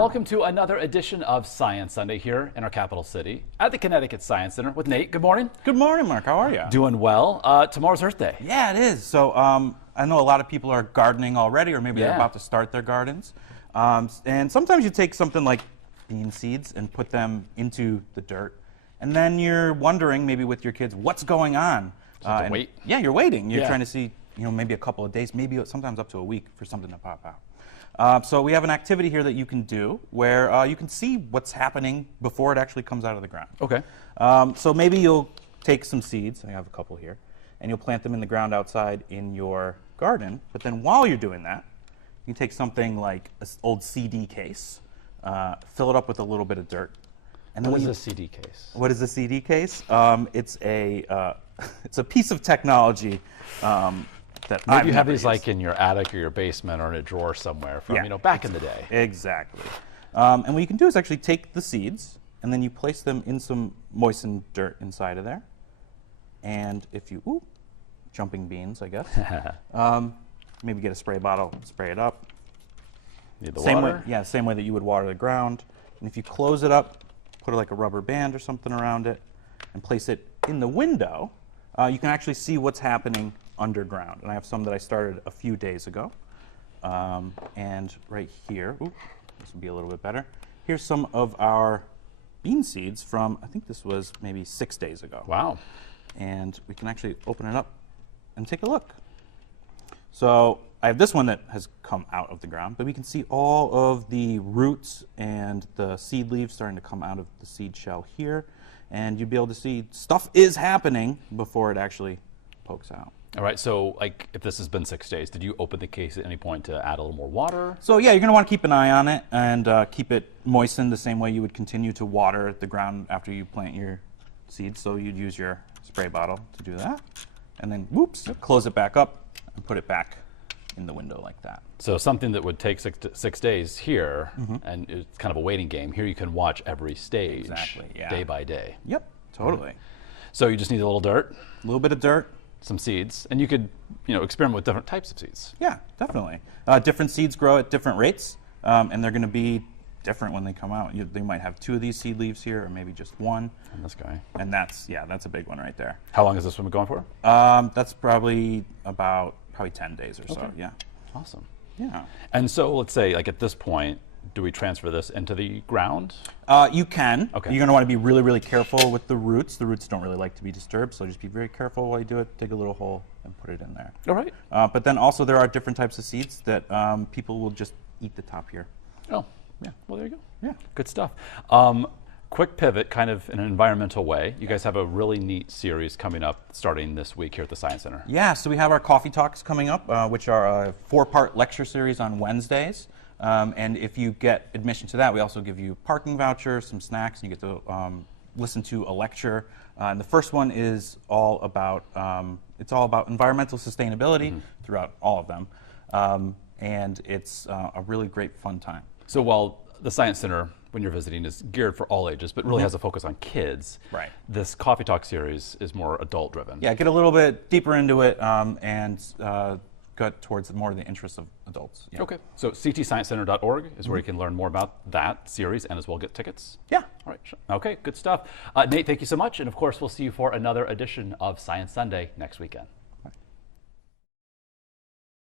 welcome to another edition of Science Sunday here in our capital city at the Connecticut Science Center with Nate. Good morning. Good morning, Mark. How are you? Doing well. Tomorrow's Earth Day. Yeah, it is. So I know a lot of people are gardening already, or maybe they're about to start their gardens. And sometimes you take something like bean seeds and put them into the dirt, and then you're wondering, maybe with your kids, what's going on. Wait. Yeah, you're waiting. You're trying to see, maybe a couple of days, maybe sometimes up to a week for something to pop out. So we have an activity here that you can do where you can see what's happening before it actually comes out of the ground. Okay. So maybe you'll take some seeds, I have a couple here, and you'll plant them in the ground outside in your garden. But then while you're doing that, you take something like an old CD case, fill it up with a little bit of dirt. And then What is a CD case? What is a CD case? It's a piece of technology that Maybe I've you have never these used. like in your attic or your basement or in a drawer somewhere from, back in the day. Exactly. And what you can do is actually take the seeds, and then you place them in some moistened dirt inside of there. And if you, jumping beans, I guess. Maybe get a spray bottle, spray it up. Need the Same water? way, same way that you would water the ground. And if you close it up, put like a rubber band or something around it, and place it in the window, you can actually see what's happening underground. And I have some that I started a few days ago. And right here, this will be a little bit better. Here's some of our bean seeds from, I think this was maybe 6 days ago. Wow. And we can actually open it up and take a look. So I have this one that has come out of the ground, but we can see all of the roots and the seed leaves starting to come out of the seed shell here. And you'd be able to see stuff is happening before it actually pokes out. All right, so like if this has been 6 days, did you open the case at any point to add a little more water? So yeah, you're going to want to keep an eye on it and keep it moistened the same way you would continue to water the ground after you plant your seeds. So you'd use your spray bottle to do that. And then, close it back up and put it back in the window like that. So something that would take 6 days here, and it's kind of a waiting game. Here you can watch every stage, day by day. Yep, totally. So you just need a little dirt, A little bit of dirt. some seeds, and you could, experiment with different types of seeds. Yeah, definitely. Different seeds grow at different rates, and they're going to be different when they come out. They might have 2 of these seed leaves here, or maybe just 1. And this guy. And that's a big one right there. How long has this one been going for? That's probably 10 days or so. Yeah. Awesome. Yeah. And so let's say, like at this point, do we transfer this into the ground? You can. Okay. You're going to want to be really, really careful with the roots. The roots don't really like to be disturbed, so just be very careful while you do it. Dig a little hole and put it in there. All right. But then also there are different types of seeds that people will just eat the top here. Oh, yeah. Well, there you go. Yeah. Good stuff. Quick pivot, kind of in an environmental way. You guys have a really neat series coming up starting this week here at the Science Center. Yeah, so we have our coffee talks coming up, which are a 4-part lecture series on Wednesdays. And if you get admission to that, we also give you parking vouchers, some snacks, and you get to listen to a lecture. And the first one is all about environmental sustainability throughout all of them. And it's a really great fun time. So while the Science Center, when you're visiting, is geared for all ages, but really has a focus on kids, Right. this Coffee Talk series is more adult-driven. Yeah, get a little bit deeper into it and get towards more of the interests of adults. Yeah. Okay. So ctsciencecenter.org is where you can learn more about that series and as well get tickets. Yeah. All right. Okay, good stuff. Nate, thank you so much. And of course, we'll see you for another edition of Science Sunday next weekend.